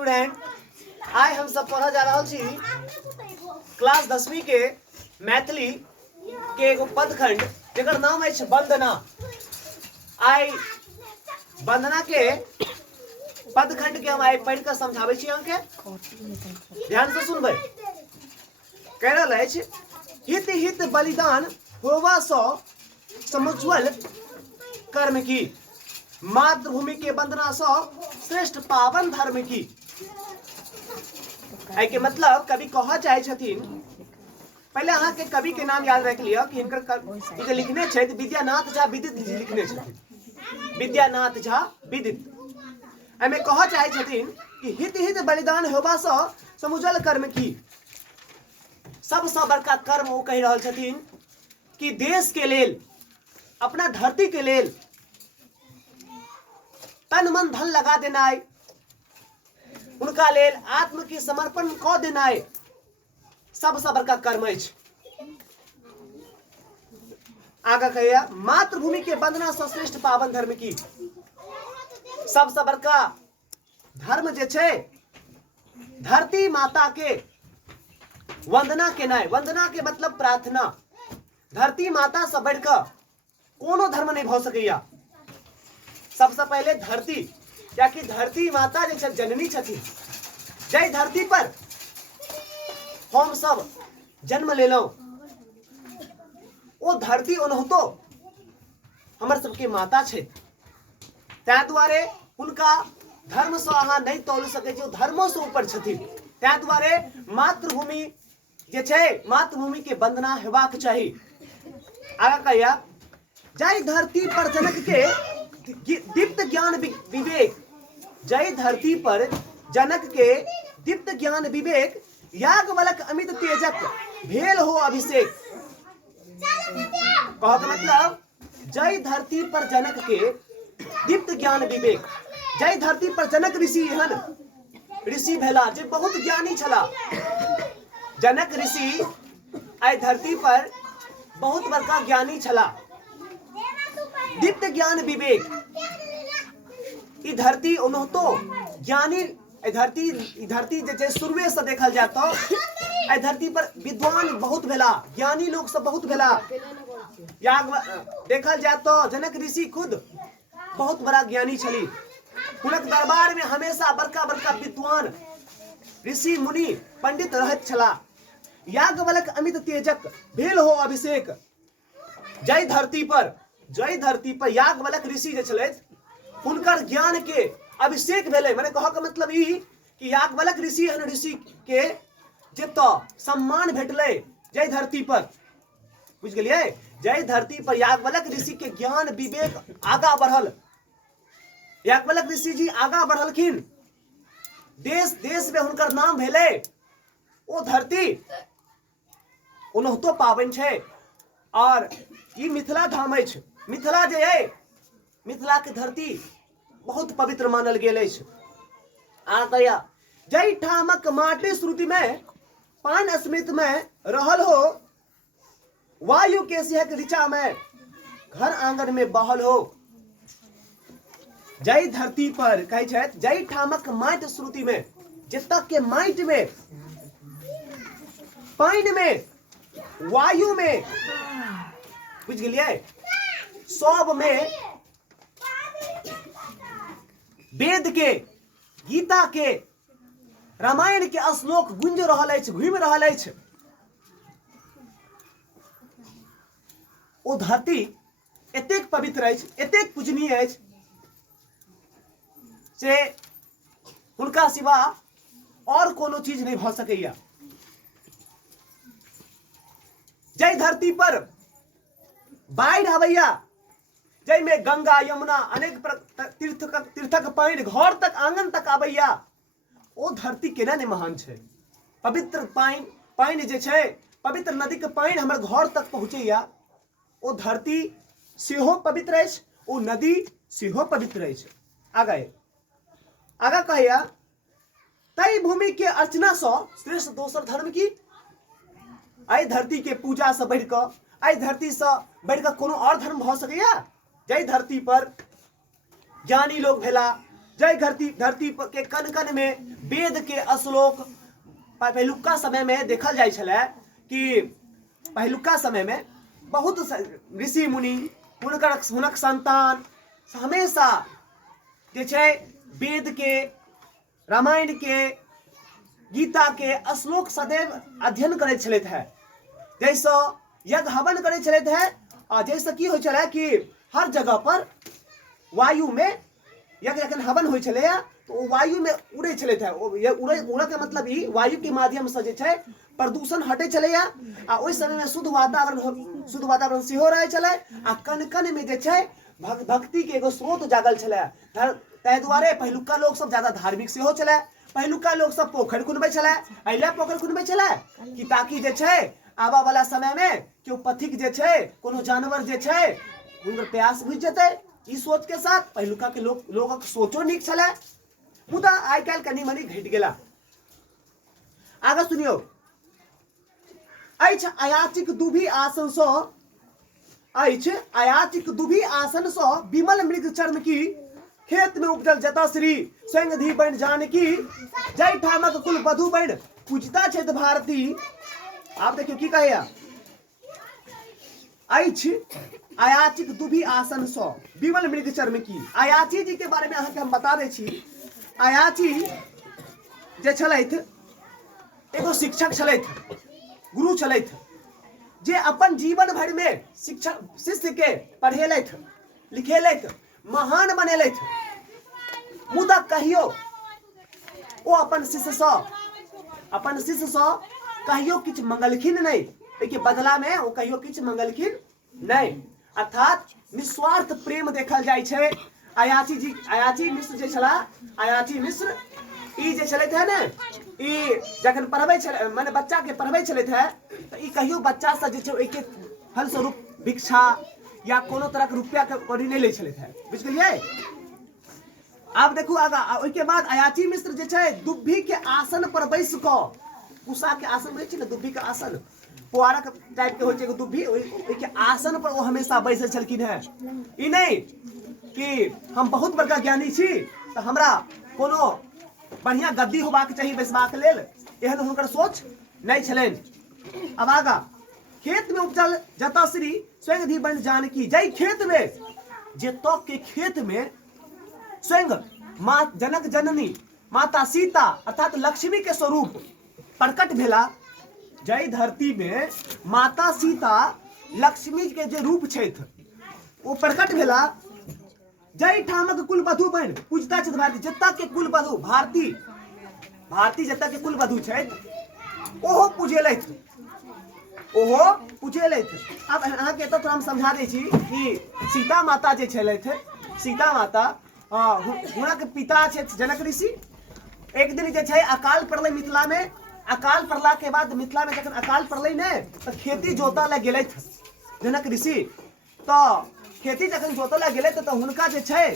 Student, आइ हम सब पढ़ा जा रहा छी क्लास 10वीं के मैथिली के एगो पदखंड जेकर नाम है वंदना। आइ वंदना के पदखंड के हम आइ पढ़ के समझावे छी अहाँ के। ध्यान से सुनबे। कह रहल अछि हित हित बलिदान होवा सो समुज्वल कर्म की, मातृभूमि के वंदना सो श्रेष्ठ पावन धर्म की। आई के मतलब कवि कह चाहे छथिन, पहले अहाँ के कवि के नाम याद रख लिया कि हिनकर जे लिखने छै विद्यानाथ झा विदित जी लिखने छथिन। विद्यानाथ झा विदित एमे कह चाहे छथिन कि हित हित बलिदान होबा सो समुज्वल कर्म की। सबसे बड़का कर्म वो कह रहल छथिन कि देश के लेल, अपना धरती के लेल तन मन धन लगा देनाय, उनका लेल आत्म के समर्पण क देनाय सबसे बड़का कर्म अछि। आगा कहिया मातृभूमि के वंदना से श्रेष्ठ पावन धर्म की। सबसे बड़का धर्म जे छै धरती माता के वंदना केनाय। वंदना के मतलब प्रार्थना। धरती माता से बढ़कर कोनो धर्म नहीं भ सकैया। सबसे पहले धरती, क्या कि धरती माता जे छै जननी छथिन। जय धरती पर हम सब जन्म लेलौं, ओ धरती ओनाहितो हमर सबके माता छै। तै दुआरे हुनका धर्म से अहाँ नहीं तोल सकै छी, धर्मों से ऊपर छथिन। तै दुआरे मातृभूमि जे छै मातृभूमि के वंदना हेबाक चाही। आगा कहिया जय धरती पर जनक के दीप्त ज्ञान विवेक। जय धरती पर जनक के दीप्त ज्ञान विवेक, याग बलक अमित तेजक भेल हो अभिषेक। कह के मतलब जय धरती पर जनक के दीप्त ज्ञान विवेक। जय धरती पर जनक ऋषि एहन ऋषि भेला जे बहुत ज्ञानी छला। जनक ऋषि आइ धरती पर बहुत बड़का ज्ञानी छला। दीप्त ज्ञान विवेक, ई धरती ओनाहितो ज्ञानी। ई धरती जे शुरुए से देखल जाए तो एहि धरती पर विद्वान बहुत भेला, ज्ञानी लोग सब बहुत भेला। याग देखल जाए तो जनक ऋषि खुद बहुत बड़ा ज्ञानी छली। हुनक दरबार में हमेशा बड़का बड़का विद्वान ऋषि मुनि पंडित रहत छला। याग बलक अमित तेजक भेल हो अभिषेक। जय धरती पर याग बलक ऋषि जे छलथि हुनकर ज्ञान के अभिषेक भेलै। मैंने कह के मतलब ई कि याग बलक ऋषि एहन ऋषि के जेतो सम्मान भेटलै जय धरती पर। बुझ गेलियै। जय धरती पर याग बलक ऋषि के ज्ञान विवेक आगा बढ़ल। याग बलक ऋषि जी आगा बढ़लखिन, देश देश में हुनकर नाम भेलै। ओ धरती ओनाहितो पावन छै। और ई मिथिला धाम अछि। मिथिला जे है, मिथिला के धरती बहुत पवित्र मानल गेल अछि। आ गया जय ठामक माटी श्रुति में पान स्मृत में रहल हो, वायु के सिहक ऋचा में घर आंगन में बहल हो। जय धरती पर कहे छथि जय ठामक माटि श्रुति में, जतक के माटि में, पानि में, वायु में, बुझ गेलियै, सब में वेद के, गीता के, रामायण के श्लोक गुंज रहल अछि, घूमि रहल अछि। ओ धरती एतेक पवित्र अछि, एतेक पूजनीय अछि से हुनका सिवा और कोनो चीज नहीं भ सकैया। जय धरती पर बाढ़ि आबैया, जय में गंगा यमुना अनेक तीर्थक पानि घर तक आंगन तक आबैया। ओ धरती केना ने महान छै। पवित्र पानि जे छै, पवित्र नदी के पानि हमर घर तक पहुंचैया। ओ धरती सेहो पवित्र अछि, ओ नदी सेहो पवित्र अछि। आगा कहैया तै भूमि के अर्चना सँ श्रेष्ठ दोसर धर्म की। आई धरती के पूजा से बढ़कर, आई धरती से बढ़कर कोनो और धर्म भ सकैया। जय धरती पर ज्ञानी लोग भेला, जय धरती के कन कन में वेद के श्लोक पहिलुका समय में देखल जाइ छलै कि पहिलुका समय में बहुत ऋषि मुनि हुनक संतान हमेशा जे छै वेद के, रामायण के, गीता के श्लोक सदैव अध्ययन करैत छलैथ है। जैसे यज्ञ हवन करैत छलैथ है और जैसे की होइ छलै कि हर जगह पर वायु में यज्ञ जखन हवन होइ छलैया तो वो वायु में उड़े छलैथ है। उड़े के मतलब ई वायु के माध्यम से जे छै प्रदूषण हटे छलैया आ ओहि समय में शुद्ध वातावरण सेहो रहै छलै आ कन कन में जे छै भक्ति के एगो स्रोत जागल छलै। ताहि दुआरे पहिलुका लोग सब ज्यादा धार्मिक सेहो छलै। पहिलुका लोग सब पोखरि खुनबै छलै। अइले पोखरि खुनबै छलै कि ताकि जे छै आबा वाला समय में केओ पथिक जे छै, कोनो जानवर जे छै हुनकर प्यास बुझि जेतै, ई सोच के साथ पहिलुका के लोगक सोचो नीक छलै। मुदा आइ काल्हि कनी मनी घटि गेला। आगे सुनियो। अछि अयाचिक दुभी आसन सँ विमल मृग चर्म की, खेत में उपजल जता श्री स्वयं धी बन जानकी, जय ठामक कुल बधु बन पूजता छथि भारती। आप देखियो की कहैया, अछि अयाचिक दुभी आसन सँ विमल मृग चर्म की। अयाची जी के बारे में अहाँके हम बता दै छी। अयाची जे छलथि एगो शिक्षक छलथि, गुरु छलथि, जे अपन जीवन भर में शिष्य के पढ़ेलथि, लिखेलथि, महान बनेलथि। मुदा कहियो ओ अपन शिष्य सँ कहियो किछु मंगलखिन नहीं, एके बदला में ओ कहियो किछु मंगलखिन नहीं। अर्थात निस्वार्थ प्रेम देखल जाइ छै। अयाची मिश्र जे छला, अयाची मिश्र ई जे छलथि है ने, ई जखन पढ़बै छलै माने बच्चा के पढ़बै छलथि है तो ई कहियो बच्चा से जे छै ओइके फलस्वरूप भिक्षा या कोनो तरह के रुपया के कौड़ी नहीं लै छलथि है। बुझ गेलियै। आब देखू आगा। ओइके बाद अयाची मिश्र जे छै दुब्भी के आसन पर बैस क, कुसा के आसन रहै छै ने, दुब्भी के आसन पुआरक टाइप के होइ छै दुब्भी, ओइके आसन पर वो हमेशा बैसल छलखिन है। ई नहीं कि हम बहुत बड़का ज्ञानी छी तो हमरा कोनो बढ़िया गद्दी होबाक चाहिए बैसबाक लेल, एहन हुनकर सोच नहीं छलनि। अब आगा। खेत में उपजल जता श्री स्वयं धी बन जानकी, जय खेत में जे तक के खेत में स्वयं माँ जनक जननी माता सीता अर्थात लक्ष्मी के स्वरूप प्रकट भेला। जय धरती में माता सीता लक्ष्मी के जे रूप छथि वो प्रकट भेला। जय ठामक कुल बधु बन पूजता छथि भारती, जतऽ के कुल बधु भारती जतऽ के कुल बधु छथि ओहो पूजेलथि। अब अहाँके एतऽ थोड़ा हम समझा दै छी कि सीता माता जे छलथि, सीता माता हुनक पिता छथि जनक ऋषि। एक दिन जे छै अकाल पड़लै मिथिला में। अकाल पड़ला के बाद मिथिला में जखन अकाल पड़लै ने तो खेती जोता लए गेलथि जनक ऋषि। तो खेती जखन जोतऽ लए गेलथि तो हुनका जे छै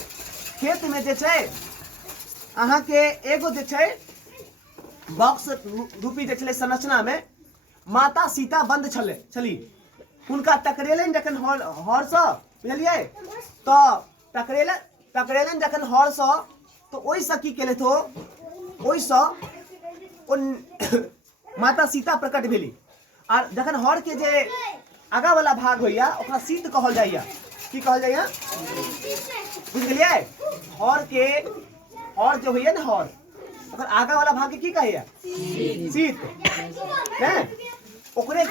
खेत में जे छै अहाँके एगो जे छै बॉक्स रूपी जे छलै संरचना में माता सीता बंद छली। हुनका टकरेलनि जखन हर सँ, बुझलियै, तो टकरेलनि जखन हर सँ तो ओहिसँ की केलथि हो, ओहिसँ माता सीता प्रकट भेली। और जखन हर के जे आगा वाला भाग होइया ओकरा सीत कहल जाइया। की कहल जाइया, बुझ गेलियै। हर जो होइया ना, हर ओकर आगा वाला भाग के की कहैया, सीत है। ओकरे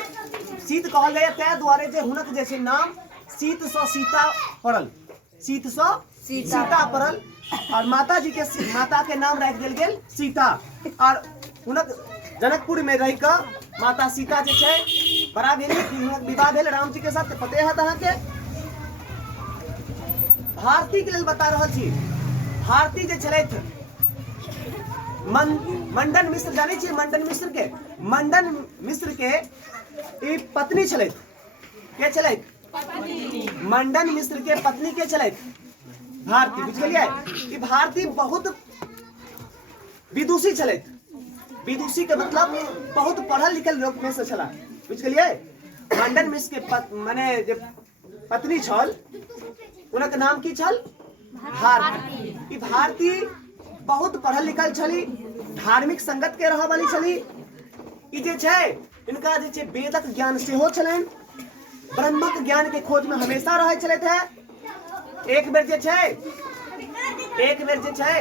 सीत कहल जाइया। तै दुआरे जे हुनक जे छै नाम सीत सँ सीता पड़ल, सीत सँ सीता पड़ल। और माता जी के माता के नाम राखि देल गेल सीता। और हुनक जनकपुर में रहि कऽ माता सीता जे छै बड़ा भेली, हुनक विवाह भेल राम जी के साथ। पते है अहाँके। भारती के लेल बता रहल छी। भारती जे छलथि मंडन मिश्र, जानै छियै मंडन मिश्र के? मंडन मिश्र के ई पत्नी छलथि। के छलथि? मंडन मिश्र के पत्नी के छलथि? भारती। बुझ गेलियै। ई भारती बहुत विदुषी छलथि। विदुषी के मतलब बहुत पढ़ल लिखल लोक में से छला। बुझ गेलियै। मंडन मिश्र के माने जे पत्नी छल हुनक नाम की छल? भारती। ई भारती बहुत पढ़ल लिखल छली, धार्मिक संगत के रहऽ वाली छली। ई जे छै इनका जे छै वेदक ज्ञान सेहो छलनि, ब्रह्मक ज्ञान के खोज में हमेशा रहै छलथि है। एक बेर जे छै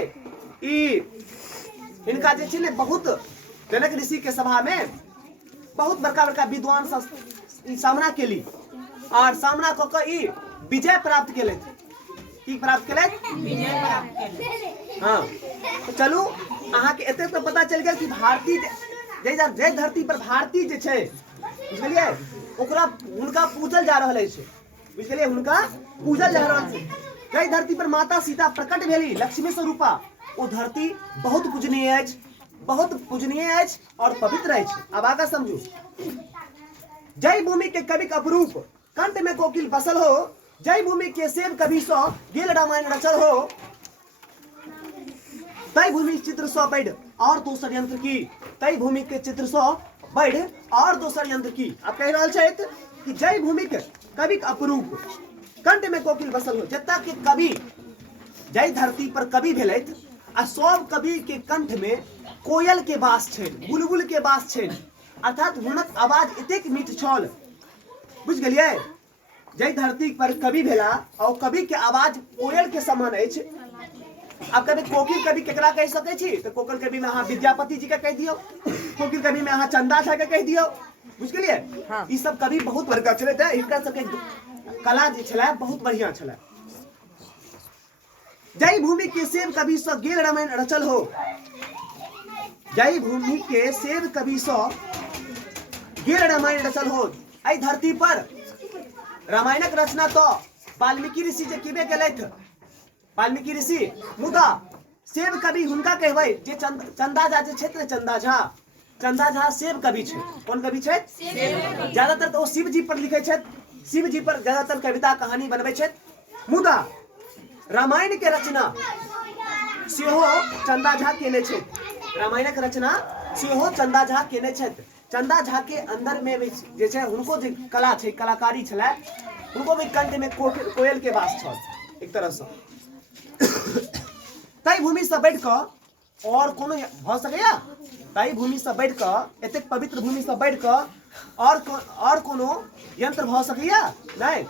ई इनका जे छै ने बहुत जनक ऋषि के सभा में बहुत बड़का बड़का विद्वान सब सामना केली और सामना कऽ कऽ ई विजय प्राप्त केलथि। की प्राप्त केलथि? विजय प्राप्त केलथि। हाँ, तो चलू अहाँ के एते तो पता चल गया कि भारतीय जय धरती पर भारती जे छै बुझलिए ओकरा हुनका पूजल जा रहल अछि, बुझलिए हुनका पूजल जा रहल छै। जय धरती पर माता सीता प्रकट भेली लक्ष्मी स्वरूपा। ओ धरती बहुत पूजनीय अछि, बहुत पूजनीय अछि और पवित्र अछि। अब आगे समझू। जय भूमि के कविक अपरूप कंठ में कोकिल बसल हो, जय भूमि के सेव कवि सौ गेल रामायण रचल हो। तय भूमि चित्र सौ बढ़ और दोसर यंत्र की, तय भूमि के चित्र सौ बढ़ और दोसर यंत्र की। अब कह रहल छथि कि जय भूमि के कविक अपरूप कंठ में कोकिल बसल हो। जतऽ के कवि जय धरती पर कवि भेलथि आ सब कवि के कंठ में कोयल के वास छै, बुलबुल के वास छै, अर्थात हुनक आवाज एतेक मीठ छल। बुझ गेलिए? जय धरती पर कवि भेला और कवि के आवाज कोयल के समान अछि। अब कभी कोकिल कवि केकरा कह सकै छी? तो कोकिल कवि में अहाँ विद्यापति जी के कह दियो, कोकिल कवि में अहाँ चंदा झा के कह दियो। बुझ गेलिए? हाँ। ई सब कवि बहुत बड़का छलै, हिनका सबके कला जे छलै बहुत बढ़िया छलै। जय भूमि के सेव कवि सौ गेल रामायण रचल हो, जय भूमि के सेव कवि सौ गेल रामायण रचल हो। एहि धरती पर रामायणक रचना तो वाल्मीकि ऋषि जे केबे केलथि, वाल्मीकि ऋषि, मुदा सेव कवि हुनका कहबै जे चंदा झा जे छथि, चंदा झा सेव कवि छै। कौन कवि छथि? ज्यादातर तो शिव जी पर लिखे छथि, शिव जी पर ज्यादातर कविता कहानी बनबै छथि। मुदा रामायण के रचना सेहो चंदा झा केने छथि, रामायणक रचना सेहो चंदा झा केने छथि। चंदा झा के अंदर में जे छै हुनको जे कला छै, कलाकारी छलै, हुनको भी कंठ में कोयल के वास छल एक तरह से। तय भूमि से बढ़ कऽ और कोनो भ सकैया? तय भूमि से बढ़ कऽ, एतेक पवित्र भूमि से बढ़ कऽ और कोनो यंत्र भ सकैया? नहीं।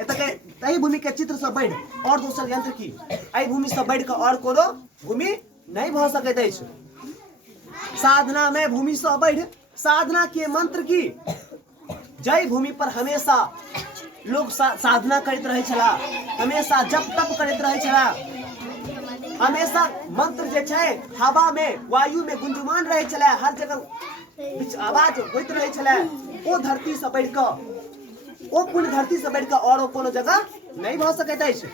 एतके तय भूमि के चित्र से बढ़ और दोसर यंत्र की, एहि भूमि से बढ़ कऽ और कोनो भूमि नहीं भ सकैत अछि। साधना में भूमि से बढ़ साधना के मंत्र की, जय भूमि पर हमेशा लोग साधना करते रहे छला, हमेशा जप तप करते रहे छला, हमेशा मंत्र जे छै हवा में वायु में गुंजमान रहे छला, हर जगह आवाज होइत रहे छला। ओ धरती से बढ़ कऽ, ओ पुण्य धरती से बढ़ कऽ और कोनो जगह नहीं भ सकैत अछि।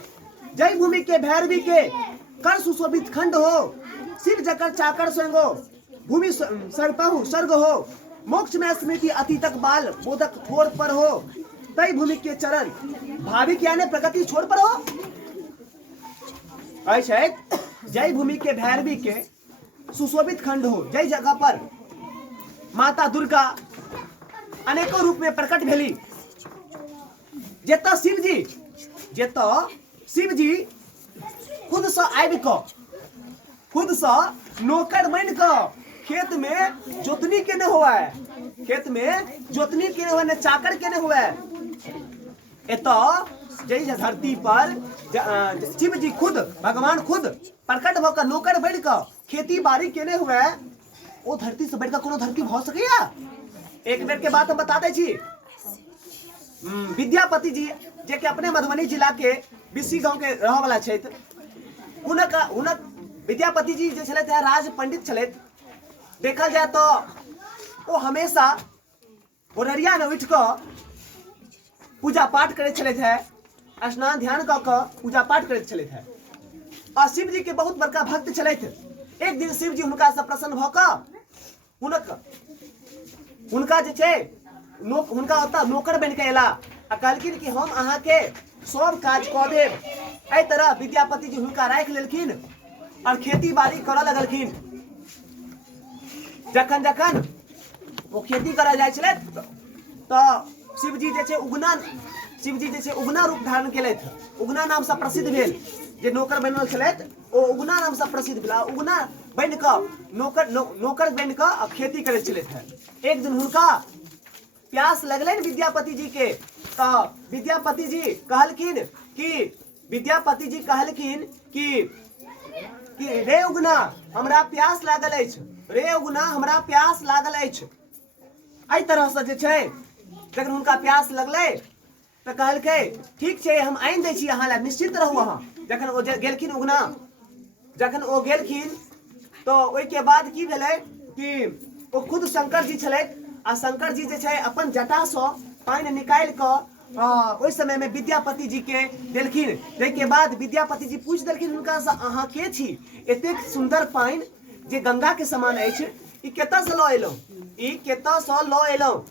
जय भूमि के भैरवी के कर सुशोभित खंड हो, शिव जकर चाकर स्वयं भूमि सर्पहु स्वर्ग हो, मोक्ष में स्मृति अतीतक बाल बोधक ठोर पर हो। तय भूमि के चरण भाविक यानी प्रगति छोर पर हो। जय भूमि के भैरवी के सुशोभित खंड हो, जय जगह पर माता दुर्गा अनेकों रूप में प्रकट भेली। जेतऽ शिव जी खुद से आबि कऽ, खुद से नौकर बन कऽ खेत में जोतनी केने हुआ है, खेत में जोतनी केने हुआ ने चाकर केने हुआ है। एतऽ जय धरती पर शिव जी खुद, भगवान खुद प्रकट भऽ नौकर बन कऽ खेती बाड़ी केने हुए है। ओ धरती से बढ़कर कोनो धरती भ सकैया? एक बेर के बात हम बता दै छी। विद्यापति जी जे के अपने मधुबनी जिला के बिस्सी गांव के रहऽ वाला छथि, हुनक विद्यापति जी जे छलथि राज पंडित छलथि। देखल जाए तो वो हमेशा भोररिया में उठ कऽ पूजा पाठ करैत छलथि है, स्नान ध्यान कऽ कऽ पूजा पाठ करैत छलथि है और शिव जी के बहुत बड़का भक्त छलथि। एक दिन शिव जी हुनका से प्रसन्न भऽ कऽ हुनका जे छै हुनका ओतऽ नौकर बन के एला आ कहलखिन कि हम अहाँ के सब काज कऽ देब। एहि तरह विद्यापति जी हुनका राखि लेलखिन और खेती बाड़ी करऽ लगलखिन। जखन जखन वो खेती करऽ जाइ छलथि तऽ शिव जी जे छै उगना रूप धारण केलथि, उगना नाम से प्रसिद्ध भेल। जे नौकर बनल छलथि ओ उगना नामसँ प्रसिद्ध भेला। उगना बनि कऽ नौकर बनि कऽ खेती करैत छलथि हैं। एक दिन हुनका प्यास लगलनि विद्यापति जी के, तऽ विद्यापति जी कहलखिन कि रे उगना हमरा प्यास लागल अछि, रे उगना हमरा प्यास लागल अछि। एहि तरहसँ जे छै जखन हुनका प्यास लगलै तऽ कहलकै ठीक छै हम आनि दै छी अहाँ लए, निश्चित रहू अहाँ। जखन ओ गेलखिन उगना, जखन ओ गेलखिन तऽ ओहिके बाद की भेलै कि ओ खुद शंकर जी छलथि आ शंकर जी जे छै अपन जटासँ पानि निकालि कऽ ओहि समयमे विद्यापति जी के देलखिन। ताहिके बाद विद्यापति जी पूछि देलखिन हुनकासँ अहाँ के छी, एतेक सुन्दर पानि जे गंगा के समान अछि ई कतयसँ लऽ एलहुँ, ई कतयसँ लऽ एलहुँ।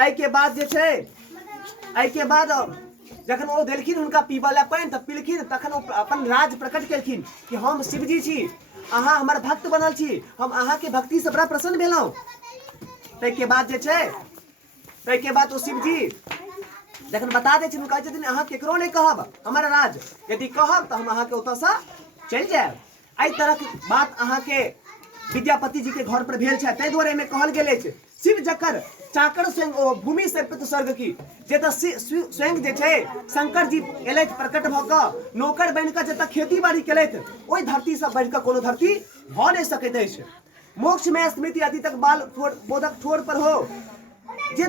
एहिके बाद जे छै, एहिके बाद जखन ओ देलखिन हुनका पीबऽ लए पानि तऽ पीलखिन, तखन ओ अपन राज प्रकट केलखिन कि हम शिवजी छी, अहाँ हमर भक्त बनल छी, हम अहाँके भक्तिसँ बड़ा प्रसन्न भेलहुँ। ताहिके बाद जे छै, ताहिके बाद ओ शिवजी जखन बता दै छथिन, कहै छथिन अहाँ केकरो नहि कहब हमर राज, यदि कहब तऽ हम अहाँके ओतऽसँ चलि जायब। एहि तरहक बात अहाँके विद्यापति जी के घर पर भेल छै। ताहि दुआरे एहिमे कहल गेल अछि शिव जकर चाकर स्वयं ओ भूमि सर्पित स्वर्ग की, जतऽ स्वयं जे छै शंकर जी एलथि प्रकट भऽ कऽ, नौकर बनि कऽ जतऽ खेती बाड़ी केलथि, ओहि धरतीसँ बढ़ि कऽ कोनो धरती भऽ नहि सकैत अछि। मोक्ष में स्मृति अति तक बाल बोधक ठोर पर हो, जे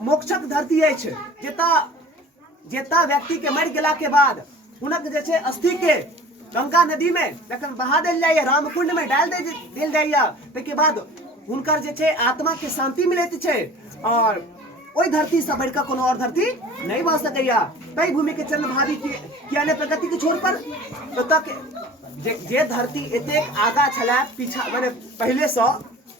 मोक्षक धरती अछि, जेता व्यक्ति के मरि गेला के बाद हुनक जे छै अस्थि के गंगा नदी में जखन बहा देल जाइए, रामकुंड में डाल देल जाइए, ताहिके बाद हुनकर जे छै आत्मा के शांति मिलैत छै। और ओहि धरती से बढ़िकऽ कोनो और धरती नहीं भऽ सकैया। ताहि भूमि के चंद्र भाभी किया ने प्रगति के छोर पर जे धरती एतेक आगा छलै पीछा माने पहले से,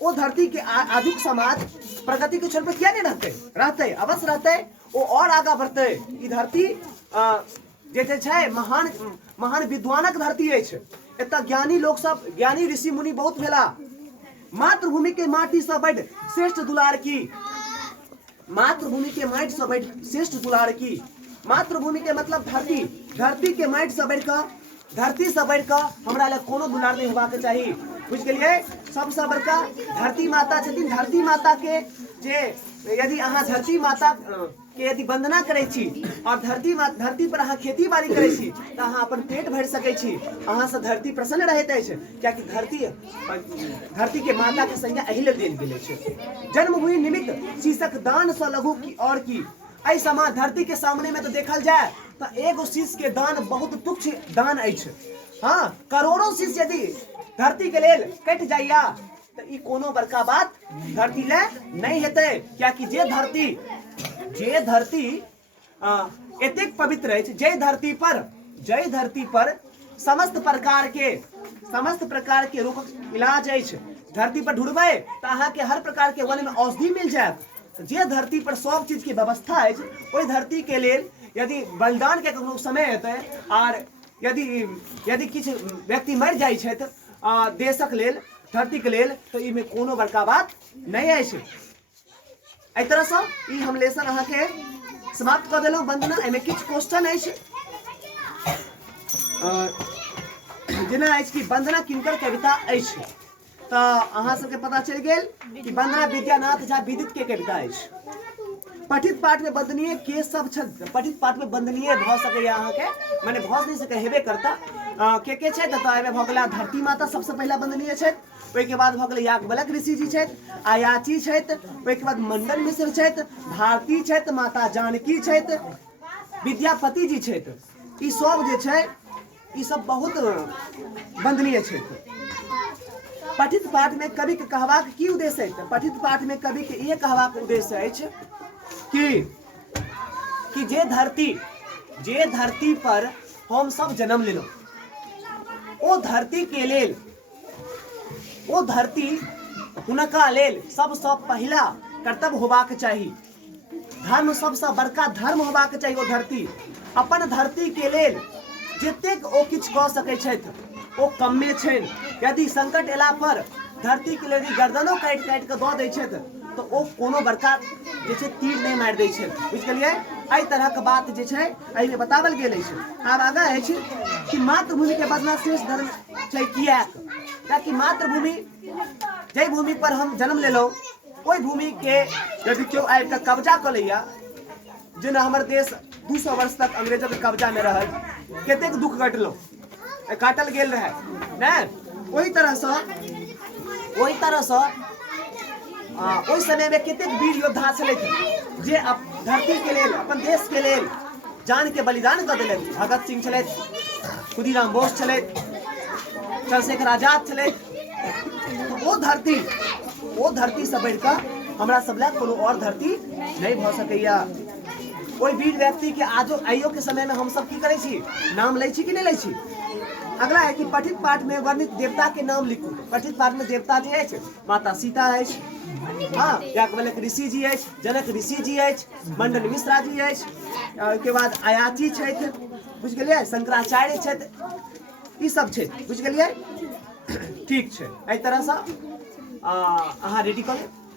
ओ धरती के आजुक समाज प्रगति के छोर पर किया नहीं रहते अवश्य रहते, वो और आगा बढ़ते। ई धरती जे छै महान विद्वानक धरती अछि। एतऽ ज्ञानी लोक सब, ज्ञानी ऋषि मुनि बहुत भेला। मातृभूमि के माटी से बढ़ श्रेष्ठ दुलार की, मातृभूमि के माटि से बढ़ श्रेष्ठ दुलार की। मातृभूमि के मतलब धरती, धरती के माटि से बढ़ कऽ, धरती से बढ़ कऽ हमरा लए कोनो दुलार नहीं हेबाक चाही। बुझ गेलियै, सबसे बड़का धरती माता छथिन। धरती माता के जे यदि अहाँ धरती माता के यदि वंदना करै छी और धरती पर अहाँ खेती बाड़ी करै छी तऽ अहाँ अपन पेट भरि सकै छी, अहाँ से धरती प्रसन्न रहैत अछि। कियाकि धरती के माता के संज्ञा एहि लेल देल गेल अछि। जन्मभूमि निमित्त शीशक दान सँ लघु की और की। एहि समान धरती के सामने में तो देखल जाए तो एगो शीश के दान बहुत तुच्छ दान अछि। हाँ, करोड़ों शीश यदि धरती के लेल कटि जाइया तो ई कोनो बड़का बात धरती ले नहीं हेतै। कियाकि जे धरती एतेक पवित्र अछि, जे धरती पर समस्त प्रकार के रोगक इलाज अछि। धरती पर ढूंढबै तो अहाँ के हर प्रकार के वन में औषधि मिल जायत। जे धरती पर सब चीज के व्यवस्था अछि, ओहि धरती के लेल यदि बलिदान के कखनो समय हेतै और यदि किछु व्यक्ति मरि जाइ छथि देशक लेल, धरती के लेल, तो ई में कोनो बड़का बात नहीं अछि। एहि तरहसँ ई हम लेसन अहाँ के समाप्त कऽ देलहुँ। वंदना एहिमे किछु क्वेश्चन अछि, जेना अछि कि वंदना किनकर कविता अछि, तो अहाँ सबके पता चलि गेल कि वंदना विद्यानाथ झा विदित के कविता अछि। पठित पाठ में वंदनीय के सब छथि, पठित पाठ में वंदनीय भऽ सकैया अहाँ के, माने भऽ नहीं सकै, हेबे करता। के छथि तऽ एहिमे भऽ गेला धरती माता सबसँ पहिला वंदनीय छथि। ओहिके बाद भऽ गेलै याज्ञवल्क्य ऋषि जी छथि, आयाची छथि, ओहिके बाद मंडन मिश्र छथि, भारती छथि, माता जानकी छथि, विद्यापति जी छथि। ई सब जे छै ई सब बहुत वंदनीय छथि। पठित पाठ में कवि के कहबाक की उद्देश्य अछि? पठित पाठ में कवि के ये कहबाक उद्देश्य अछि कि जे धरती पर हम सब जन्म लेलहुँ, ओ धरती के लेल, ओ धरती हुनका लेल सबसँ पहिला कर्तव्य होबाक चाही। धर्म सबसँ बड़का धर्म होबाक चाही। ओ धरती अपन धरती के लेल जतेक ओ किछु कऽ सकैत छथि ओ कमे छनि। यदि संकट एला पर धरती के लेल गर्दनो काटि कऽ दऽ दै छथि तऽ ओ कोनो बड़का जे छै तीर नहीं मारि दै छथि। बुझि गेलियै? एहि तरह के बात जे छै एहि में बतावल गेल अछि। आब आगा अछि कि मातृभूमि के बदला शेष धर्म छै किएक, ताकि मातृभूमि जे भूमि पर हम जन्म लेलहुँ ओहि भूमि के यदि केओ आबि कऽ कब्जा कऽ लैया, जेना हमर देश 200 वर्ष तक अंग्रेजक कब्जा में रहल, कतेक दुख कटलहुँ, काटल गेल रहे ने। ओहि तरह से ओहि समय में कतेक वीर योद्धा छलथि जे धरती के लेल, अपन देश के लेल जान के बलिदान कऽ देलथि। भगत सिंह छलथि, खुदीराम बोस छलथि, चंद्रशेखर आजाद छलथि। ओ धरती से बढ़ि कऽ हमरा सब लए कोनो और धरती नहीं भऽ सकैया। ओहि वीर व्यक्ति के आइयो के समय में हम सब की करै छी, नाम लै छी कि नहीं लै छी। अगला है कि पठित पाठ में वर्णित देवता के नाम लिखू। पठित पाठ में देवता जे अछि माता सीता अछि, हाँ, याज्ञवल्क्य ऋषि जी अछि, जनक ऋषि जी अछि, मंडन मिश्रा जी अछि, के बाद अयाची छथि, बुझ गेलियै, शंकराचार्य छथि, ई सब छथि, बुझ गेलियै। ठीक छै, एहि तरह से अहाँ रेडी करू।